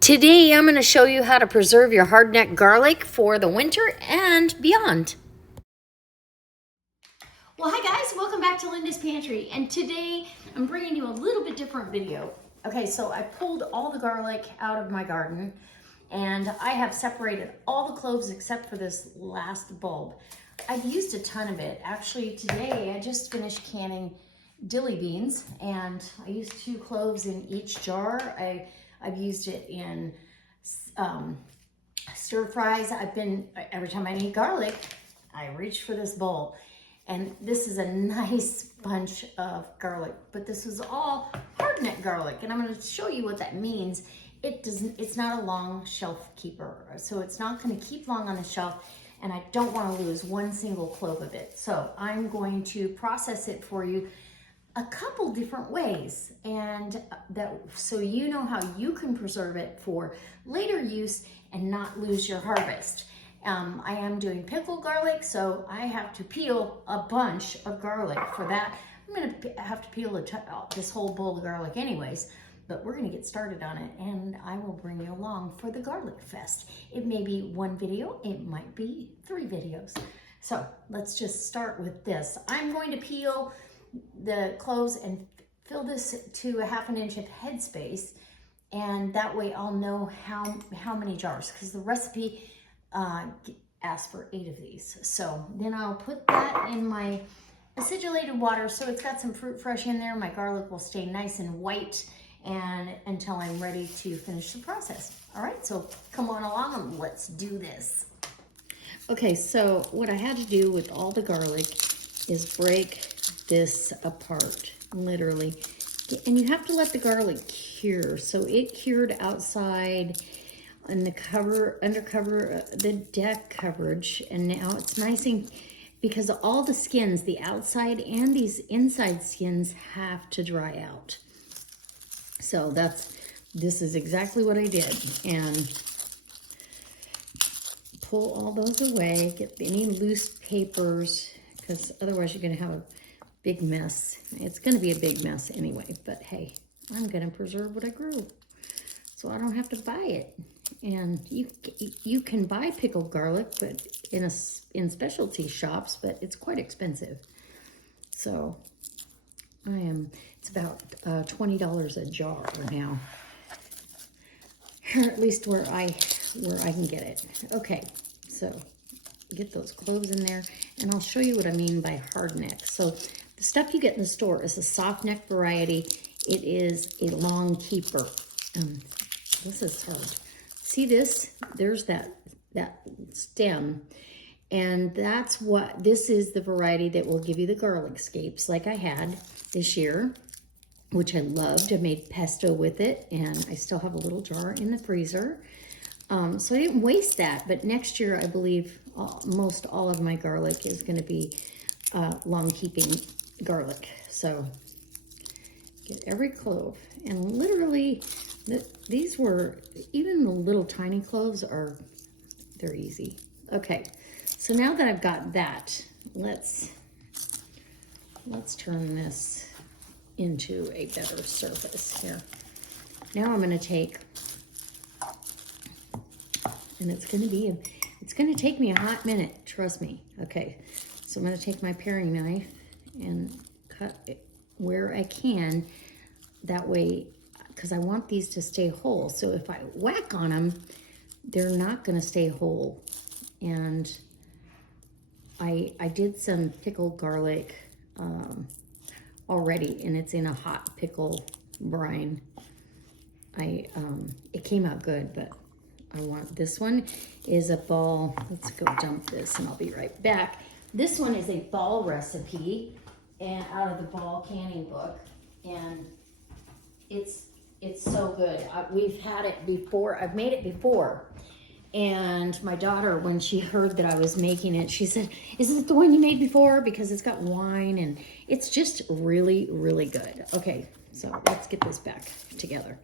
Today I'm going to show you how to preserve your hardneck garlic for the winter and beyond. Well, hi guys, welcome back to Linda's Pantry, and today I'm bringing you a little bit different video. Okay, so I pulled all the garlic out of my garden and I have separated all the cloves except for this last bulb. I've used a ton of it. Actually, today I just finished canning dilly beans and I used 2 cloves in each jar. I've used it in stir fries. Every time I need garlic, I reach for this bowl. And this is a nice bunch of garlic, but this is all hardneck garlic. And I'm gonna show you what that means. It's not a long shelf keeper. So it's not gonna keep long on the shelf, and I don't wanna lose one single clove of it. So I'm going to process it for you a couple different ways, and so you know how you can preserve it for later use and not lose your harvest. I am doing pickled garlic, so I have to peel a bunch of garlic for that. I'm gonna have to peel this whole bowl of garlic anyways, but we're gonna get started on it, and I will bring you along for the garlic fest. It may be 1 video, it might be 3 videos. So let's just start with this. I'm going to peel the cloves and fill this to a 1/2 inch of headspace, and that way I'll know how many jars, because the recipe asks for 8 of these. So then I'll put that in my acidulated water so it's got some fruit fresh in there. My garlic will stay nice and white and until I'm ready to finish the process. All right, so come on along and let's do this. Okay, so what I had to do with all the garlic is break this apart, literally. And you have to let the garlic cure. So it cured outside on the undercover, the deck coverage, and now it's nice and, because all the skins, the outside and these inside skins, have to dry out. So this is exactly what I did. And pull all those away, get any loose papers, because otherwise you're gonna have a big mess. It's gonna be a big mess anyway, but hey, I'm gonna preserve what I grew, so I don't have to buy it. And you can buy pickled garlic, but in specialty shops, but it's quite expensive. So it's about $20 a jar now, or at least where I can get it. Okay, so get those cloves in there, and I'll show you what I mean by hard neck. So the stuff you get in the store is a soft neck variety. It is a long keeper. This is hard. See this? There's that stem, and this is the variety that will give you the garlic scapes like I had this year, which I loved. I made pesto with it, and I still have a little jar in the freezer. So I didn't waste that, but next year I believe most all of my garlic is going to be long-keeping garlic. So get every clove, and literally these were, even the little tiny cloves they're easy. Okay, so now that I've got that, let's turn this into a better surface here. Now I'm going to take, and it's going to take me a hot minute, trust me. Okay, so I'm going to take my paring knife and cut it where I can, that way, because I want these to stay whole. So if I whack on them, they're not going to stay whole. And I did some pickled garlic already, and it's in a hot pickle brine. It came out good, but I want, this one is a ball. Let's go dump this and I'll be right back. This one is a ball recipe and out of the ball canning book, and it's so good. We've had it before. I've made it before, and my daughter, when she heard that I was making it, she said, "Is it the one you made before?" Because it's got wine and it's just really, really good. Okay, so let's get this back together.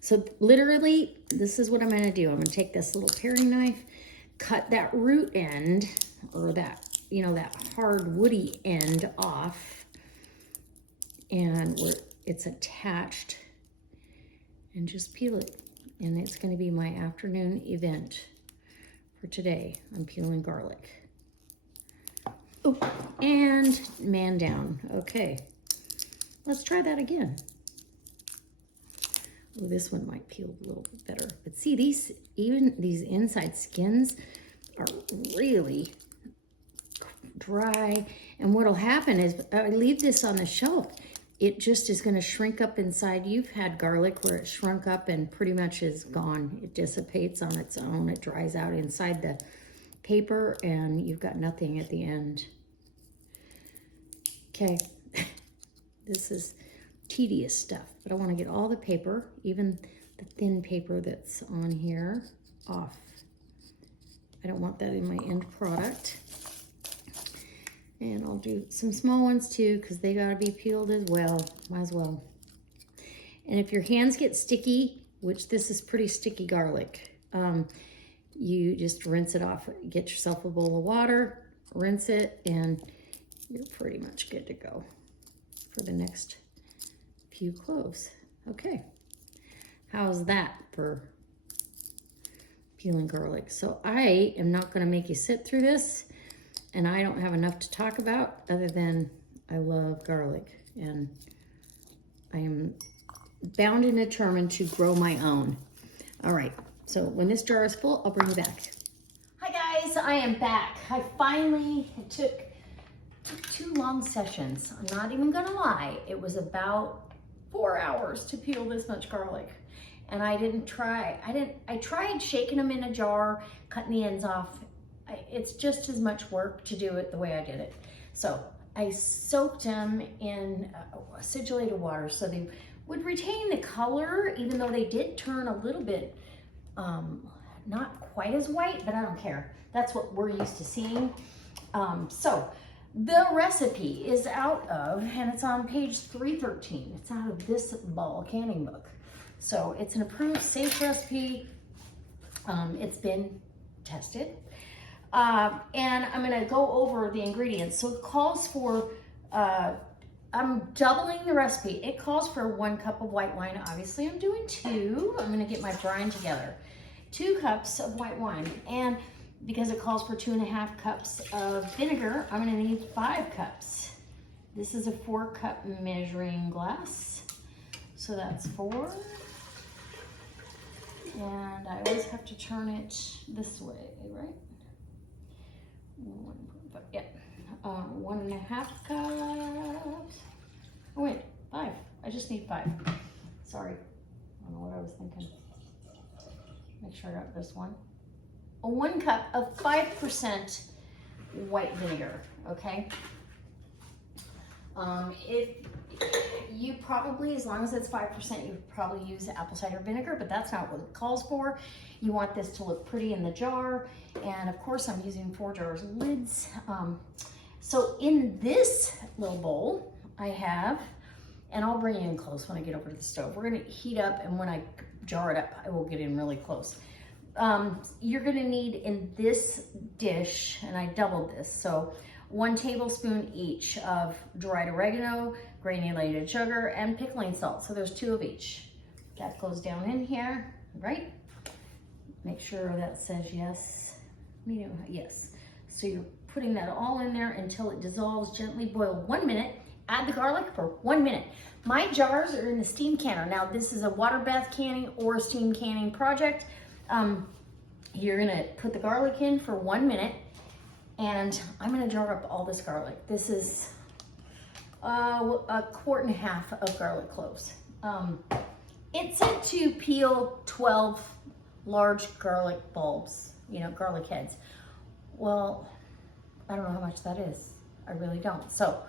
So literally, this is what I'm gonna do. I'm gonna take this little paring knife, cut that root end, or that hard woody end off, and where it's attached, and just peel it And it's gonna be my afternoon event for today. I'm peeling garlic. Oh, and man down. Okay, let's try that again. Oh, this one might peel a little bit better. But see, even these inside skins are really dry. And what'll happen is I leave this on the shelf. It just is gonna shrink up inside. You've had garlic where it shrunk up and pretty much is gone. It dissipates on its own. It dries out inside the paper and you've got nothing at the end. Okay, this is tedious stuff, but I want to get all the paper, even the thin paper that's on here, off. I don't want that in my end product. And I'll do some small ones too, because they got to be peeled as well. Might as well. And if your hands get sticky, which this is pretty sticky garlic, you just rinse it off. Get yourself a bowl of water, rinse it, and you're pretty much good to go for the next few cloves. Okay, how's that for peeling garlic? So I am not going to make you sit through this, and I don't have enough to talk about other than I love garlic, and I am bound and determined to grow my own. All right, so when this jar is full, I'll bring you back. Hi guys, I am back. I finally took 2 long sessions. I'm not even gonna lie. It was about 4 hours to peel this much garlic. And I tried shaking them in a jar, cutting the ends off. It's just as much work to do it the way I did it. So I soaked them in acidulated water so they would retain the color, even though they did turn a little bit, not quite as white, but I don't care. That's what we're used to seeing. So the recipe is out of, and it's on page 313. It's out of this ball canning book. So it's an approved, safe recipe. It's been tested. And I'm gonna go over the ingredients. So it calls for, I'm doubling the recipe. It calls for 1 cup of white wine. Obviously I'm doing 2. I'm gonna get my brine together. 2 cups of white wine. And because it calls for 2.5 cups of vinegar, I'm gonna need 5 cups. This is a 4-cup measuring glass. So that's 4. And I always have to turn it this way, right? 1.5, yeah. 1.5 cups. Oh wait, 5. I just need 5. Sorry, I don't know what I was thinking. Make sure I got this one. 1 cup of 5% white vinegar, okay? If you probably, as long as it's 5%, you probably use apple cider vinegar, but that's not what it calls for. You want this to look pretty in the jar. And of course I'm using 4 jars lids. So in this little bowl, I have, and I'll bring you in close when I get over to the stove. We're gonna heat up, and when I jar it up, I will get in really close. You're gonna need in this dish, and I doubled this, so 1 tablespoon each of dried oregano, granulated sugar, and pickling salt. So there's 2 of each. That goes down in here, right? Make sure that says yes. Medium, yes. So you're putting that all in there until it dissolves. Gently boil 1 minute. Add the garlic for 1 minute. My jars are in the steam canner. Now this is a water bath canning or steam canning project. You're gonna put the garlic in for 1 minute, and I'm gonna jar up all this garlic. This is a quart and a half of garlic cloves. It said to peel 12 large garlic bulbs, you know, garlic heads. Well, I don't know how much that is. I really don't. So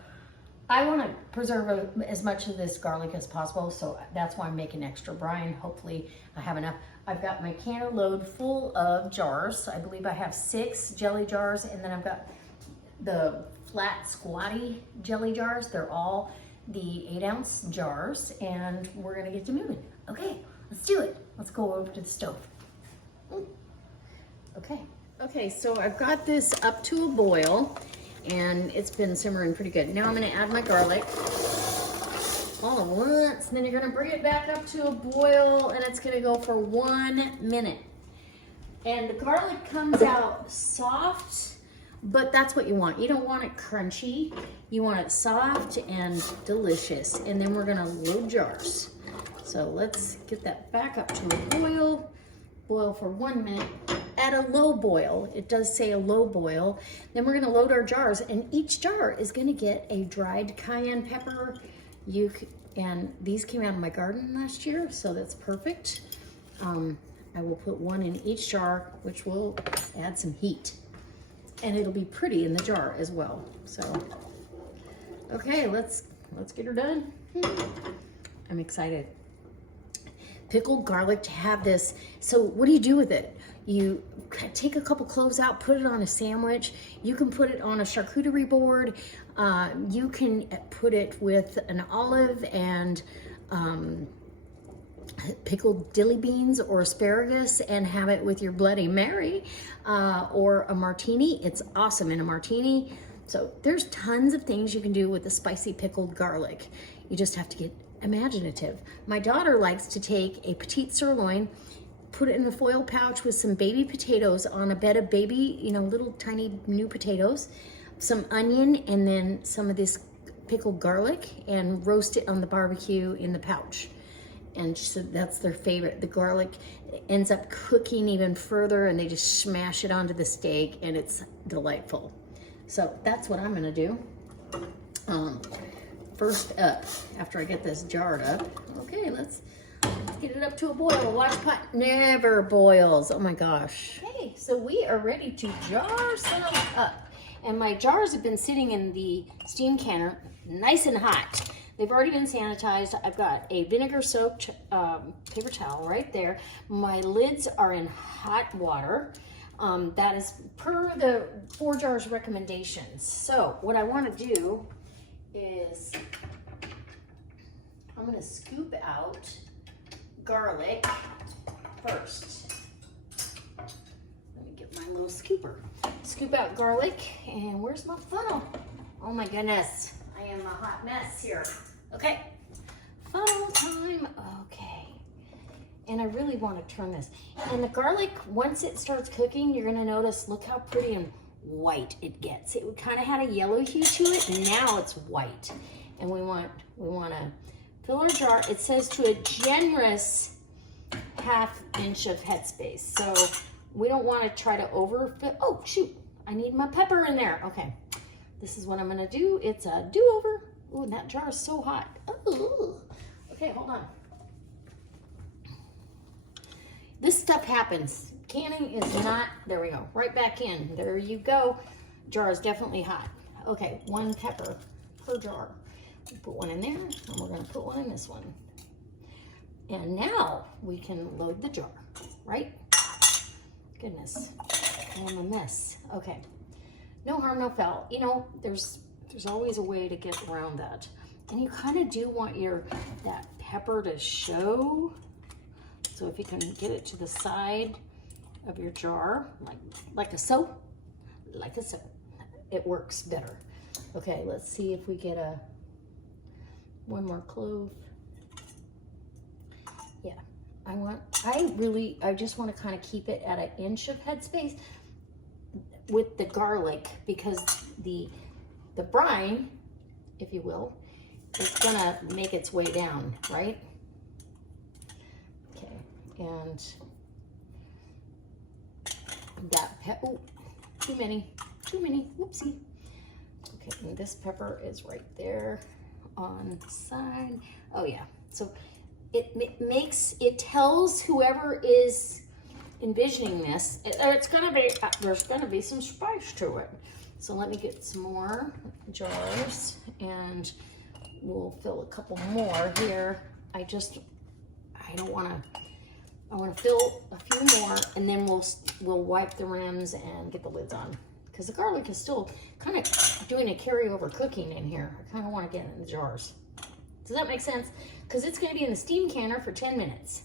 I want to preserve as much of this garlic as possible, so that's why I'm making extra brine. Hopefully I have enough. I've got my canner load full of jars. I believe I have 6 jelly jars, and then I've got the flat squatty jelly jars. They're all the 8-ounce jars, and we're gonna get to moving. Okay, let's do it. Let's go over to the stove. Okay, so I've got this up to a boil, and it's been simmering pretty good. Now I'm gonna add my garlic. all at once. And then you're gonna bring it back up to a boil, and it's gonna go for 1 minute. And the garlic comes out soft, but that's what you want. You don't want it crunchy. You want it soft and delicious. And then we're gonna load jars. So let's get that back up to a boil. Boil for 1 minute at a low boil. It does say a low boil. Then we're gonna load our jars, and each jar is gonna get a dried cayenne pepper. And these came out of my garden last year, so that's perfect. I will put one in each jar, which will add some heat. And it'll be pretty in the jar as well. So, okay, let's get her done. I'm excited. Pickled garlic to have this. So what do you do with it? You take a couple cloves out, put it on a sandwich. You can put it on a charcuterie board. You can put it with an olive and pickled dilly beans or asparagus and have it with your Bloody Mary or a martini. It's awesome in a martini. So there's tons of things you can do with the spicy pickled garlic. You just have to get imaginative. My daughter likes to take a petite sirloin, put it in a foil pouch with some baby potatoes on a bed of baby, little tiny new potatoes, some onion, and then some of this pickled garlic, and roast it on the barbecue in the pouch. And so that's their favorite. The garlic ends up cooking even further, and they just smash it onto the steak, and it's delightful. So that's what I'm gonna do. First up, after I get this jarred up, okay, let's get it up to a boil. A watch pot never boils. Oh my gosh. Okay, so we are ready to jar some up. And my jars have been sitting in the steam canner, nice and hot. They've already been sanitized. I've got a vinegar-soaked paper towel right there. My lids are in hot water. That is per the 4 jars recommendations. So what I want to do is I'm going to scoop out garlic first. Let me get my little scooper. Scoop out garlic, and where's my funnel? Oh my goodness, I am a hot mess here. Okay, funnel time. Okay, and I really want to turn this. And the garlic, once it starts cooking, you're going to notice, look how pretty and white it gets. It kind of had a yellow hue to it, and now it's white. And we want to fill our jar. It says to a generous ½ inch of headspace. So we don't want to try to overfill. Oh shoot, I need my pepper in there. Okay, this is what I'm gonna do. It's a do-over. Ooh, and that jar is so hot. Ooh. Okay, hold on. This stuff happens. Canning is not, there we go, right back in. There you go. Jar is definitely hot. Okay, 1 pepper per jar. We'll put one in there, and we're gonna put one in this one. And now we can load the jar, right? Goodness, I'm a mess. Okay, no harm, no foul. There's always a way to get around that. And you kind of do want that pepper to show. So if you can get it to the side of your jar, like a so, it works better. Okay, let's see if we get one more clove. Yeah, I just want to kind of keep it at 1 inch of headspace with the garlic, because the brine, if you will, is gonna make its way down, right? Okay, and that oh, too many, whoopsie. Okay, and this pepper is right there on the side. Oh yeah, so it tells whoever is envisioning this, there's gonna be some spice to it. So let me get some more jars, and we'll fill a couple more here. I want to fill a few more, and then we'll wipe the rims and get the lids on, because the garlic is still kind of doing a carryover cooking in here. I kind of want to get it in the jars. Does that make sense? Because it's going to be in the steam canner for 10 minutes.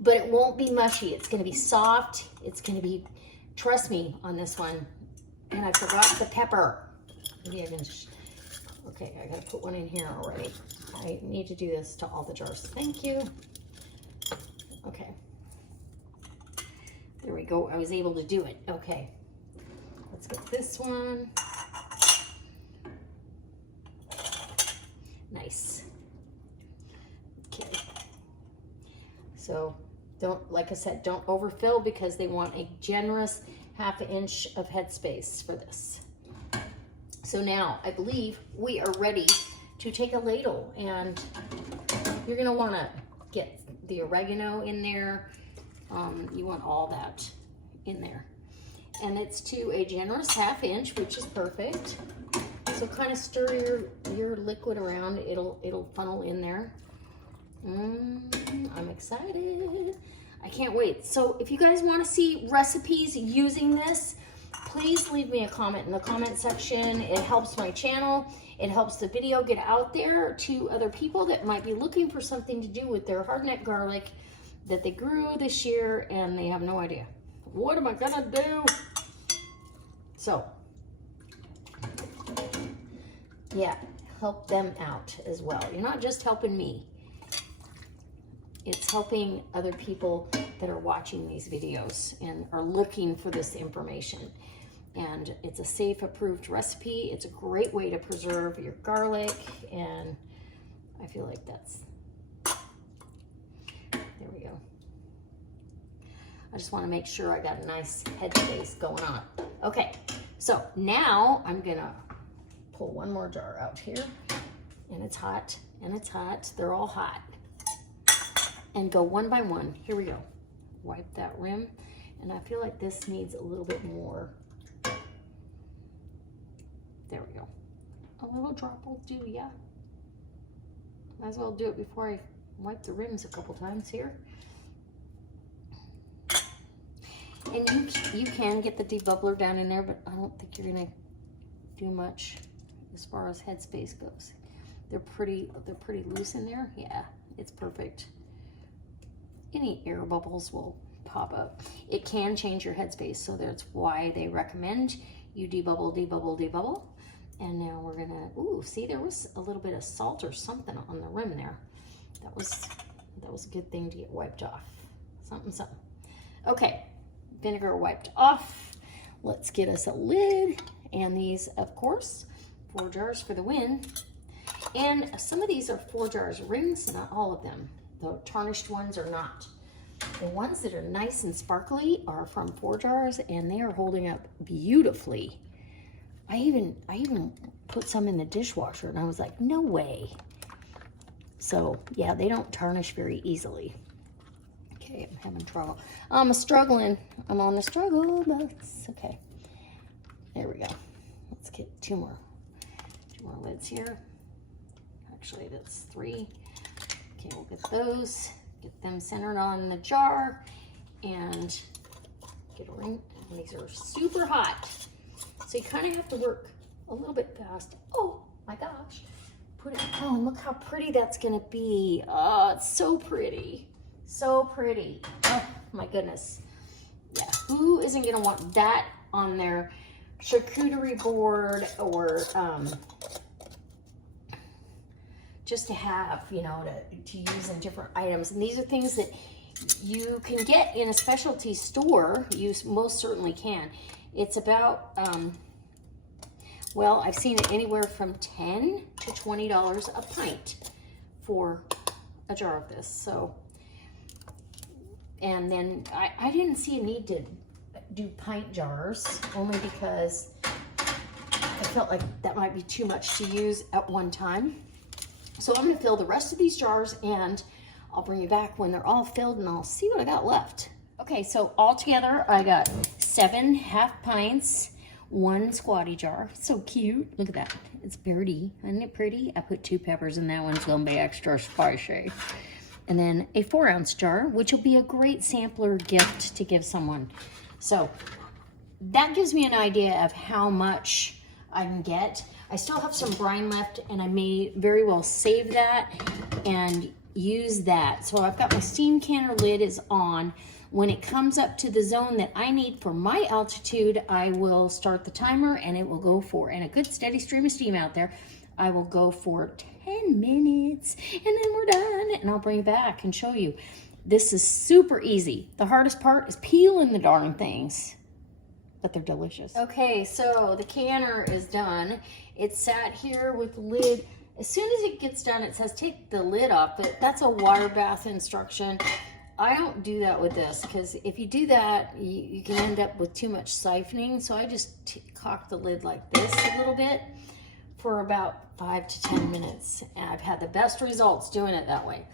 But it won't be mushy. It's going to be soft. It's going to be, trust me on this one. And I forgot the pepper. Maybe I can just, Okay, I gotta put one in here already. I need to do this to all the jars. Thank you. Okay. There we go. I was able to do it. Okay. Let's get this one. Nice. Okay. So don't, like I said, don't overfill because they want a generous 1/2 inch of headspace for this. So now I believe we are ready to take a ladle, and you're gonna wanna get the oregano in there. You want all that in there. And it's to a generous 1/2 inch, which is perfect. So kind of stir your liquid around. It'll funnel in there. I'm excited. I can't wait. So if you guys want to see recipes using this, please leave me a comment in the comment section. It helps my channel. It helps the video get out there to other people that might be looking for something to do with their hardneck garlic that they grew this year and they have no idea. What am I gonna do? So, yeah, help them out as well. You're not just helping me. It's helping other people that are watching these videos and are looking for this information. And it's a safe, approved recipe. It's a great way to preserve your garlic, and I feel like that's, there we go. I just want to make sure I got a nice headspace going on. Okay, so now I'm gonna pull one more jar out here, and it's hot, and it's hot. They're all hot. And go one by one. Here we go. Wipe that rim, and I feel like this needs a little bit more. There we go. A little drop will do, yeah. Might as well do it before I wipe the rims a couple times here. And you can get the debubbler down in there, but I don't think you're gonna do much as far as headspace goes. They're pretty loose in there. Yeah, it's perfect. Any air bubbles will pop up. It can change your headspace, so that's why they recommend you debubble, debubble, debubble. And now we're gonna, ooh, see, there was a little bit of salt or something on the rim there. That was a good thing to get wiped off. Something. Okay, vinegar wiped off. Let's get us a lid. And these, of course, 4 jars for the win. And some of these are 4 jars rings, not all of them. The tarnished ones are not. The ones that are nice and sparkly are from 4 jars, and they are holding up beautifully. I even put some in the dishwasher, and I was like, no way. So yeah, they don't tarnish very easily. Okay, I'm having trouble. I'm struggling. I'm on the struggle, but it's okay. There we go. Let's get 2 more lids here. Actually, that's 3. Okay, we'll get those. Get them centered on the jar, and get a ring. And these are super hot. So you kind of have to work a little bit fast. Oh my gosh. Put it on. Oh, and look how pretty that's going to be. Oh, it's so pretty. So pretty. Oh my goodness. Yeah, who isn't going to want that on their charcuterie board, or just to have, you know, to use in different items. And these are things that you can get in a specialty store. You most certainly can. It's about, well, I've seen it anywhere from $10 to $20 a pint for a jar of this. So, and then I didn't see a need to do pint jars, only because I felt like that might be too much to use at one time. So I'm gonna fill the rest of these jars, and I'll bring you back when they're all filled, and I'll see what I got left. Okay, so all together, I got 7 half pints, 1 squatty jar. So cute, look at that. It's pretty, isn't it pretty? I put 2 peppers in that one, it's gonna be extra spicy. And then a 4-ounce jar, which will be a great sampler gift to give someone. So that gives me an idea of how much I can get. I still have some brine left, and I may very well save that and use that. So I've got my steam canner lid is on. When it comes up to the zone that I need for my altitude, I will start the timer, and it will go for, and a good steady stream of steam out there. I will go for 10 minutes and then we're done. And I'll bring it back and show you. This is super easy. The hardest part is peeling the darn things, but they're delicious. Okay, so the canner is done. It sat here with the lid. As soon as it gets done, it says take the lid off, but that's a water bath instruction. I don't do that with this because if you do that, you can end up with too much siphoning. So I just cock the lid like this a little bit for about 5 to 10 minutes. And I've had the best results doing it that way.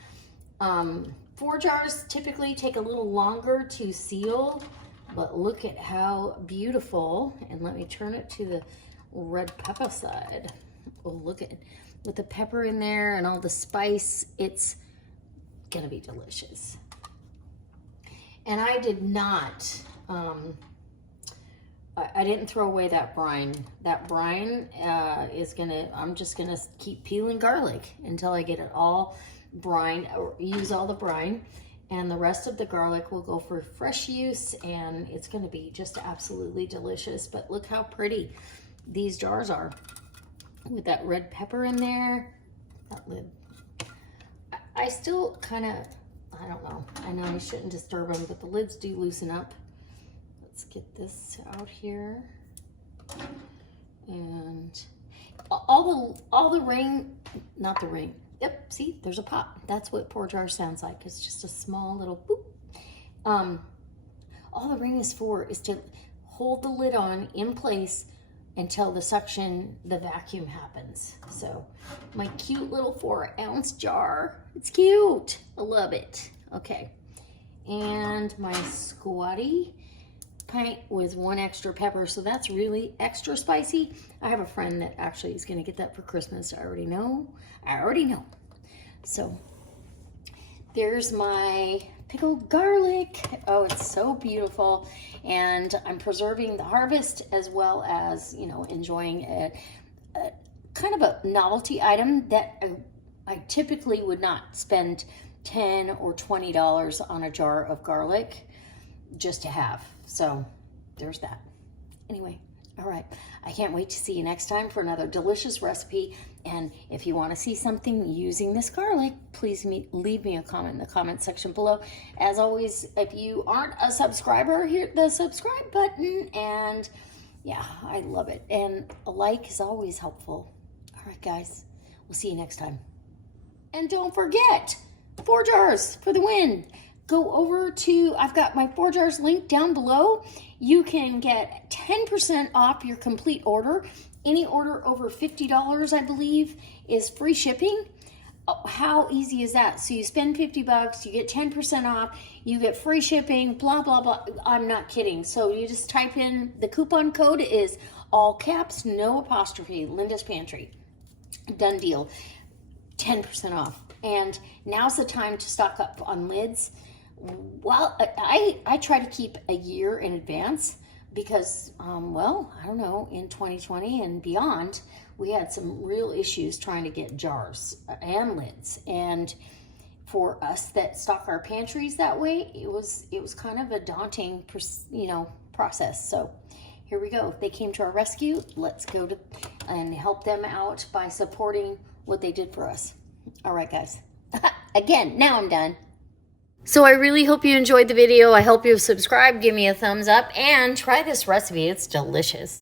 4 jars typically take a little longer to seal, but look at how beautiful. And let me turn it to the red pepper side. Oh, look at, with the pepper in there and all the spice, it's gonna be delicious. And I did not, I didn't throw away that brine. That brine is gonna, I'm just gonna keep peeling garlic until I get it all brine, or use all the brine. And the rest of the garlic will go for fresh use, and it's gonna be just absolutely delicious. But look how pretty these jars are with that red pepper in there. That lid. I still kind of, I don't know. I know I shouldn't disturb them, but the lids do loosen up. Let's get this out here. And all the ring, not the ring. Yep, see, there's a pop. That's what pour jar sounds like. It's just a small little boop. All the ring is for is to hold the lid on in place until the suction, the vacuum happens. So my cute little 4-ounce jar, it's cute. I love it. Okay, and my squatty pint with 1 extra pepper, so that's really extra spicy. I have a friend that actually is gonna get that for Christmas. I already know. So there's my pickled garlic. Oh, it's so beautiful. And I'm preserving the harvest as well as, you know, enjoying a kind of a novelty item that I typically would not spend $10 or $20 on a jar of garlic just to have. So there's that. Anyway, all right. I can't wait to see you next time for another delicious recipe. And if you want to see something using this garlic, please leave me a comment in the comment section below. As always, if you aren't a subscriber, hit the subscribe button. And yeah, I love it. And a like is always helpful. All right, guys, we'll see you next time. And don't forget, 4 jars for the win. Go over to, I've got my 4 jars link down below. You can get 10% off your complete order. Any order over $50, I believe, is free shipping. Oh, how easy is that? So you spend 50 bucks, you get 10% off, you get free shipping, blah, blah, blah. I'm not kidding. So you just type in, the coupon code is all caps, no apostrophe, Linda's Pantry. Done deal. 10% off. And now's the time to stock up on lids. Well, I try to keep a year in advance because, well, I don't know, in 2020 and beyond, we had some real issues trying to get jars and lids. And for us that stock our pantries that way, it was kind of a daunting, process. So here we go. They came to our rescue. Let's go to and help them out by supporting what they did for us. All right, guys. Again, now I'm done. So I really hope you enjoyed the video. I hope you've subscribed, give me a thumbs up, and try this recipe. It's delicious.